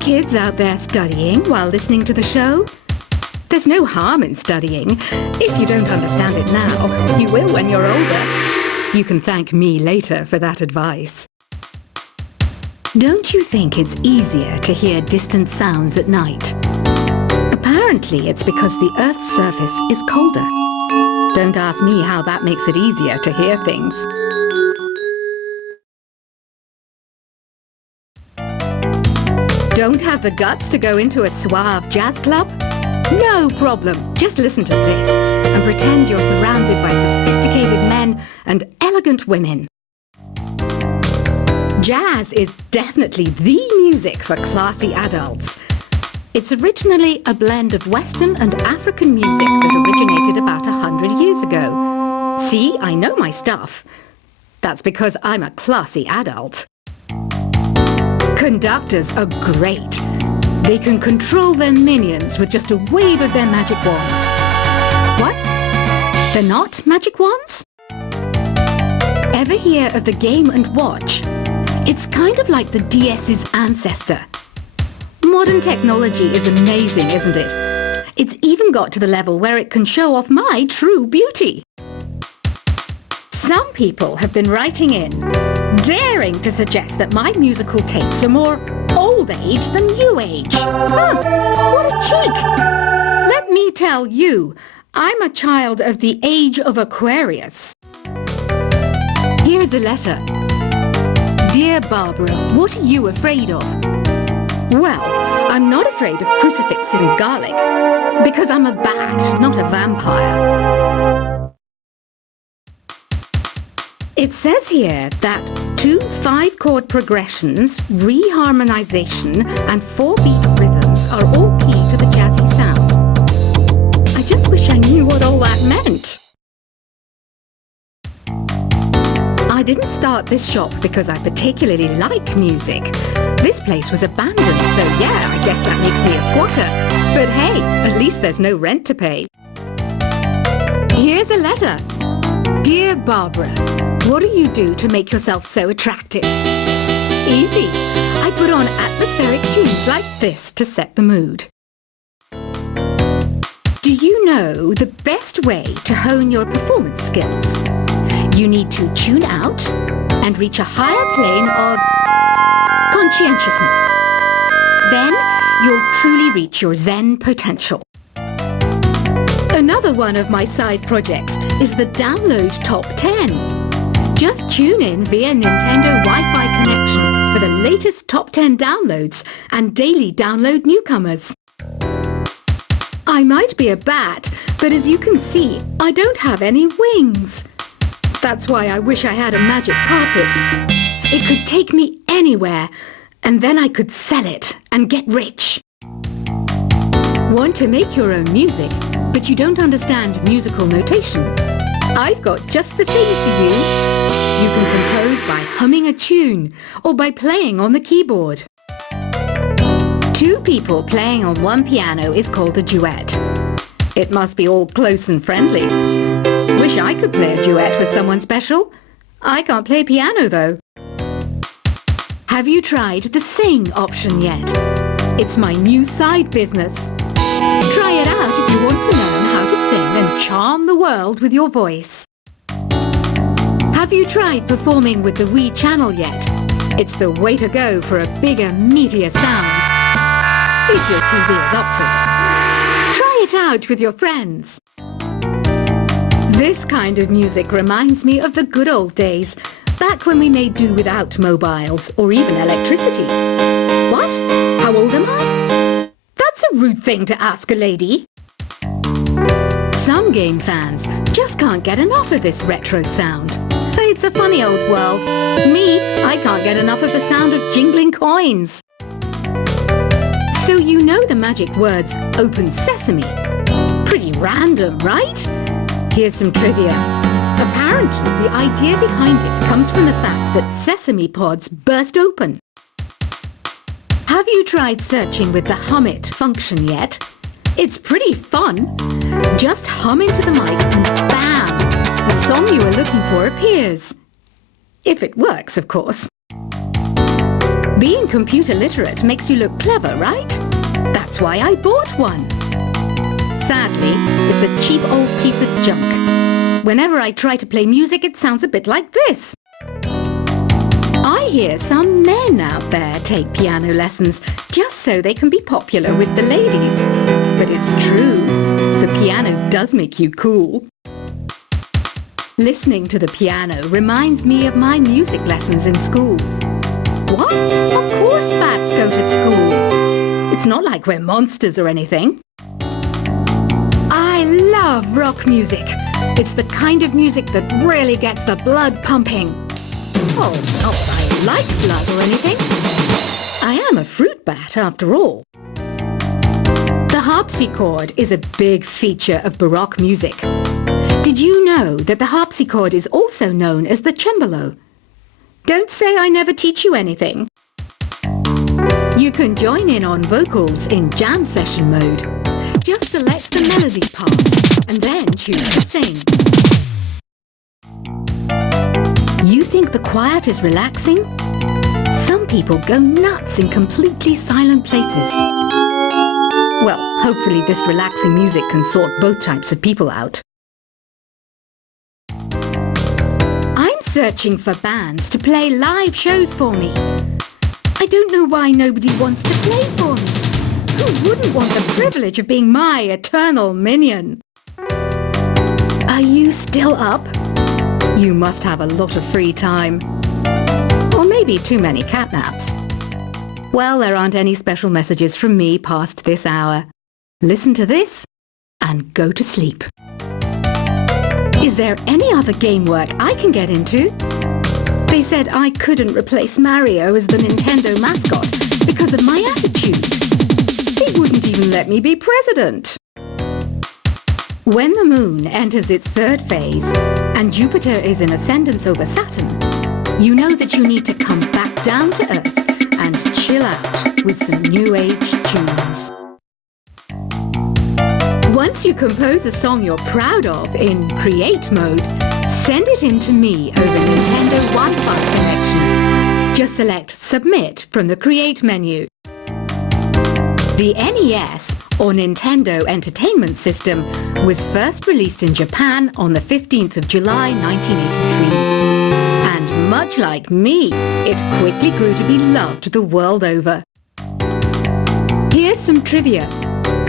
kids out there studying while listening to the show? There's no harm in studying. If you don't understand it now, you will when you're older. You can thank me later for that advice. Don't you think it's easier to hear distant sounds at night? Apparently it's because the Earth's surface is colder. Don't ask me how that makes it easier to hear things. Don't have the guts to go into a suave jazz club? No problem. Just listen to this and pretend you're surrounded by sophisticated men and elegant women. Jazz is definitely the music for classy adults. It's originally a blend of Western and African music that originated about 100 years ago. See, I know my stuff. That's because I'm a classy adult. Conductors are great. They can control their minions with just a wave of their magic wands. What? They're not magic wands? Ever hear of the Game & Watch? It's kind of like the DS's ancestor. Modern technology is amazing, isn't it? It's even got to the level where it can show off my true beauty. Some people have been writing in, daring to suggest that my musical tastes are more old age than new age. Huh, what a cheek! Let me tell you, I'm a child of the age of Aquarius. Here's a letter. Dear Barbara, what are you afraid of? Well, I'm not afraid of crucifixes and garlic, because I'm a bat, not a vampire. It says here that 2 5-chord progressions, reharmonization, and 4-beat rhythms are all key to the jazzy sound. I just wish I knew what all that meant. I didn't start this shop because I particularly like music. This place was abandoned, so yeah, I guess that makes me a squatter. But hey, at least there's no rent to pay. Here's a letter. Dear Barbara, what do you do to make yourself so attractive? Easy. I put on atmospheric tunes like this to set the mood. Do you know the best way to hone your performance skills? You need to tune out and reach a higher plane of conscientiousness. Then you'll truly reach your Zen potential. Another one of my side projects is the Download Top 10. Just tune in via Nintendo Wi-Fi connection for the latest top 10 downloads and daily download newcomers. I might be a bat, but as you can see, I don't have any wings. That's why I wish I had a magic carpet. It could take me anywhere, and then I could sell it and get rich. Want to make your own music, but you don't understand musical notation? I've got just the thing for you. You can compose by humming a tune or by playing on the keyboard. 2 people playing on one piano is called a duet. It must be all close and friendly. Wish I could play a duet with someone special. I can't play piano though. Have you tried the sing option yet? It's my new side business. Try it out if you want to learn how to sing and charm the world with your voice. Have you tried performing with the Wii channel yet? It's the way to go for a bigger, meatier sound. If your TV is up to it. Try it out with your friends. This kind of music reminds me of the good old days, back when we made do without mobiles or even electricity. What? How old am I? That's a rude thing to ask a lady. Some game fans just can't get enough of this retro sound. It's a funny old world. Me, I can't get enough of the sound of jingling coins. So you know the magic words open sesame. Pretty random, right? Here's some trivia. Apparently, the idea behind it comes from the fact that sesame pods burst open. Have you tried searching with the Hum It function yet? It's pretty fun. Just hum into the mic and bam! The song you were looking for appears. If it works, of course. Being computer literate makes you look clever, right? That's why I bought one. Sadly, it's a cheap old piece of junk. Whenever I try to play music, it sounds a bit like this. I hear some men out there take piano lessons just so they can be popular with the ladies. But it's true, the piano does make you cool. Listening to the piano reminds me of my music lessons in school. What? Of course bats go to school. It's not like we're monsters or anything. I love rock music. It's the kind of music that really gets the blood pumping. Oh, not that I like blood or anything. I am a fruit bat after all. The harpsichord is a big feature of Baroque music. Did you know that the harpsichord is also known as the cembalo? Don't say I never teach you anything. You can join in on vocals in jam session mode. Just select the melody part and then choose to sing. You think the quiet is relaxing? Some people go nuts in completely silent places. Well, hopefully this relaxing music can sort both types of people out. I'm searching for bands to play live shows for me. I don't know why nobody wants to play for me. Who wouldn't want the privilege of being my eternal minion? Are you still up? You must have a lot of free time. Or maybe too many catnaps. Well, there aren't any special messages from me past this hour. Listen to this and go to sleep. Is there any other game work I can get into? They said I couldn't replace Mario as the Nintendo mascot because of my attitude. They wouldn't even let me be president. When the moon enters its third phase and Jupiter is in ascendance over Saturn, you know that you need to come back down to Earth and chill out with some new age tunes. Once you compose a song you're proud of in Create mode, send it in to me over Nintendo Wi-Fi connection. Just select Submit from the Create menu. The NES, or Nintendo Entertainment System, was first released in Japan on the 15th of July 1983. And much like me, it quickly grew to be loved the world over. Here's some trivia.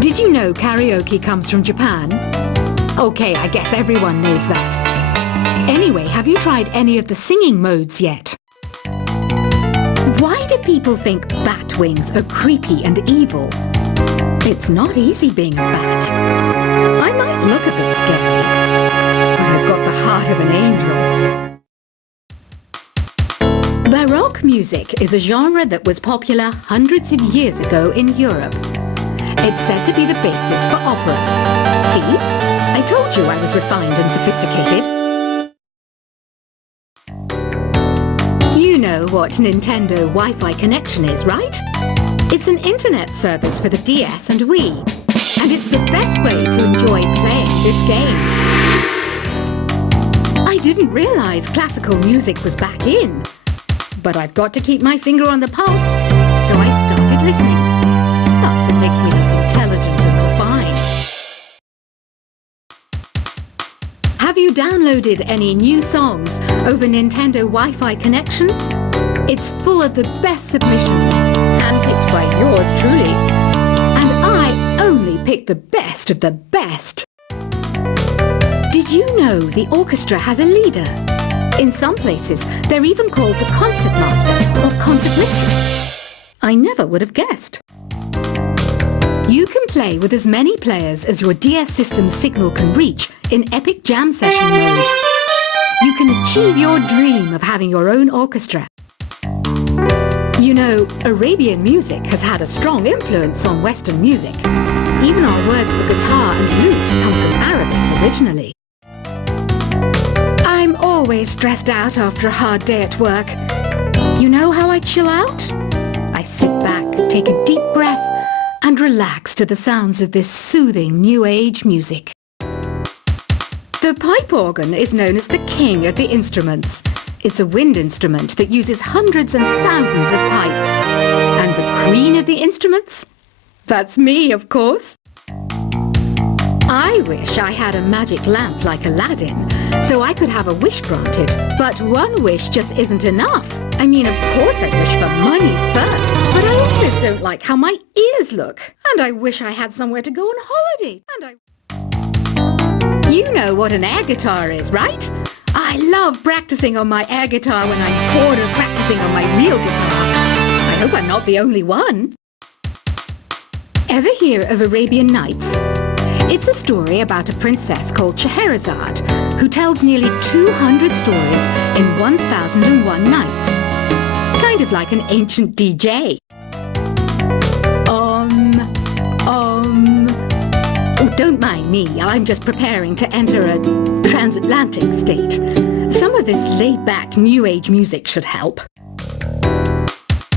Did you know karaoke comes from Japan? Okay, I guess everyone knows that. Anyway, have you tried any of the singing modes yet? Why do people think bat wings are creepy and evil? It's not easy being a bat. I might look a bit scary, but I've got the heart of an angel. Baroque music is a genre that was popular hundreds of years ago in Europe. It's said to be the basis for opera. See? I told you I was refined and sophisticated. You know what Nintendo Wi-Fi connection is, right? It's an internet service for the DS and Wii, and it's the best way to enjoy playing this game. I didn't realize classical music was back in, but I've got to keep my finger on the pulse, so I started listening. Plus, it makes me look intelligent and refined. Have you downloaded any new songs over Nintendo Wi-Fi connection? It's full of the best submissions, handpicked by yours truly. And I only pick the best of the best. Did you know the orchestra has a leader? In some places, they're even called the concertmaster or concertmistress. I never would have guessed. You can play with as many players as your DS system's signal can reach in Epic Jam Session mode. You can achieve your dream of having your own orchestra. You know, Arabian music has had a strong influence on Western music. Even our words for guitar and lute come from Arabic originally. I'm always stressed out after a hard day at work. You know how I chill out? I sit back, take a deep breath, and relax to the sounds of this soothing new age music. The pipe organ is known as the king of the instruments. is a wind instrument that uses hundreds and thousands of pipes. And the queen of the instruments? That's me, of course. I wish I had a magic lamp like Aladdin, so I could have a wish granted. But one wish just isn't enough. I mean, of course I wish for money first, but I also don't like how my ears look. And I wish I had somewhere to go on holiday. You know what an air guitar is, right? I love practicing on my air guitar when I'm bored of practicing on my real guitar. I hope I'm not the only one. Ever hear of Arabian Nights? It's a story about a princess called Scheherazade who tells nearly 200 stories in 1001 nights. Kind of like an ancient DJ. Oh, don't mind me. I'm just preparing to enter a transatlantic state. Some of this laid-back New Age music should help.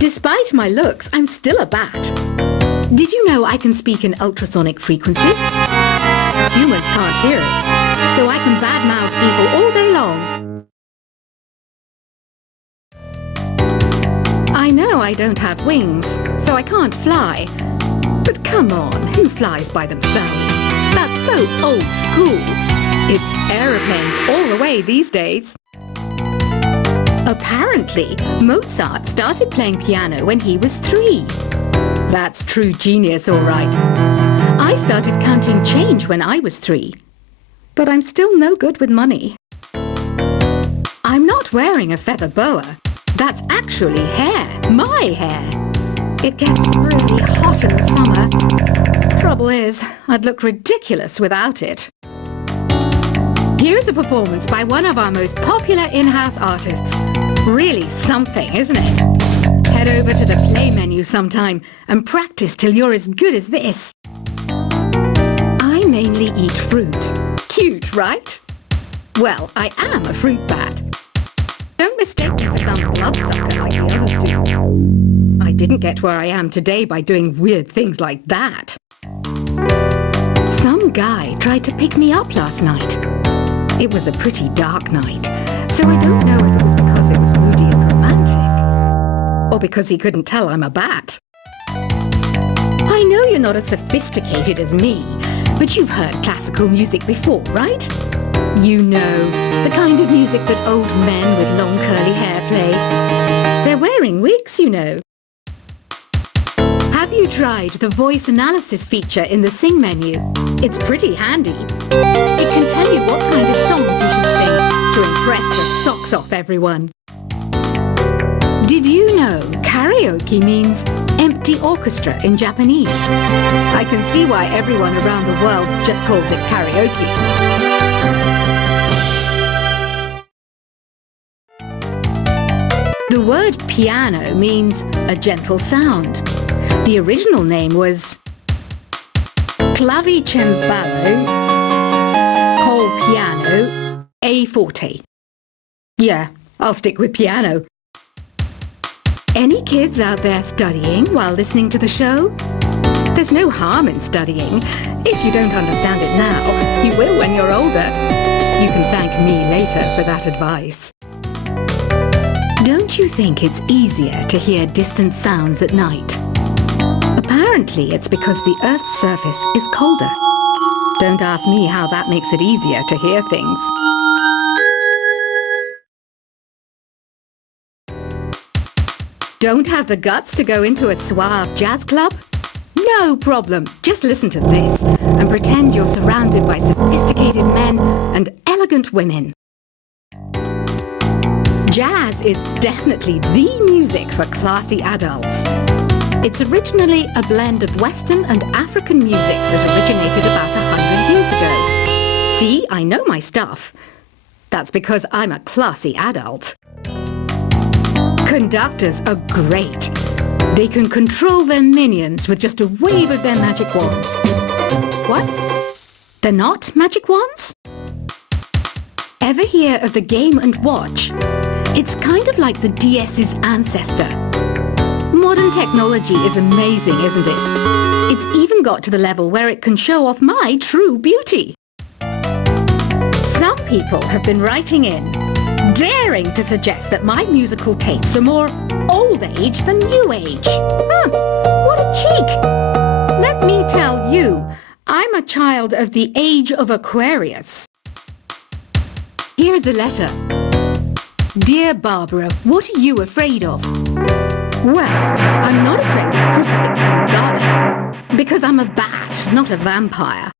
Despite my looks, I'm still a bat. Did you know I can speak in ultrasonic frequencies? Humans can't hear it, so I can badmouth people all day long. I know I don't have wings, so I can't fly. But come on, who flies by themselves? That's so old school. It's aeroplanes all the way these days. Apparently, Mozart started playing piano when he was 3. That's true genius, all right. I started counting change when I was 3. But I'm still no good with money. I'm not wearing a feather boa. That's actually hair, my hair. It gets really hot in the summer. Trouble is, I'd look ridiculous without it. Here's a performance by one of our most popular in-house artists. Really something, isn't it? Head over to the play menu sometime and practice till you're as good as this. I mainly eat fruit. Cute, right? Well, I am a fruit bat. Don't mistake me for some bloodsucker like the others do. I didn't get where I am today by doing weird things like that. Some guy tried to pick me up last night. It was a pretty dark night, so I don't know if it was because it was moody and romantic, or because he couldn't tell I'm a bat. I know you're not as sophisticated as me, but you've heard classical music before, right? You know, the kind of music that old men with long curly hair play. They're wearing wigs, you know. Have you tried the voice analysis feature in the Sing menu? It's pretty handy. It can tell you what kind of songs you should sing to impress the socks off everyone. Did you know karaoke means empty orchestra in Japanese? I can see why everyone around the world just calls it karaoke. The word piano means a gentle sound. The original name was clavicembalo col piano a forte. Yeah, I'll stick with piano. Any kids out there studying while listening to the show? There's no harm in studying. If you don't understand it now, you will when you're older. You can thank me later for that advice. Don't you think it's easier to hear distant sounds at night? Apparently it's because the Earth's surface is colder. Don't ask me how that makes it easier to hear things. Don't have the guts to go into a suave jazz club? No problem. Just listen to this and pretend you're surrounded by sophisticated men and elegant women. Jazz is definitely the music for classy adults. It's originally a blend of Western and African music that originated about 100 years ago. See, I know my stuff. That's because I'm a classy adult. Conductors are great. They can control their minions with just a wave of their magic wands. What? They're not magic wands? Ever hear of the Game & Watch? It's kind of like the DS's ancestor. Modern technology is amazing, isn't it? It's even got to the level where it can show off my true beauty. Some people have been writing in. daring to suggest that my musical tastes are more old age than new age. Huh, what a cheek! Let me tell you, I'm a child of the age of Aquarius. Here's a letter. Dear Barbara, what are you afraid of? Well, I'm not afraid of crucifixes, darling, because I'm a bat, not a vampire.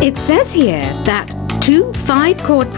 It says here that 2 5-chord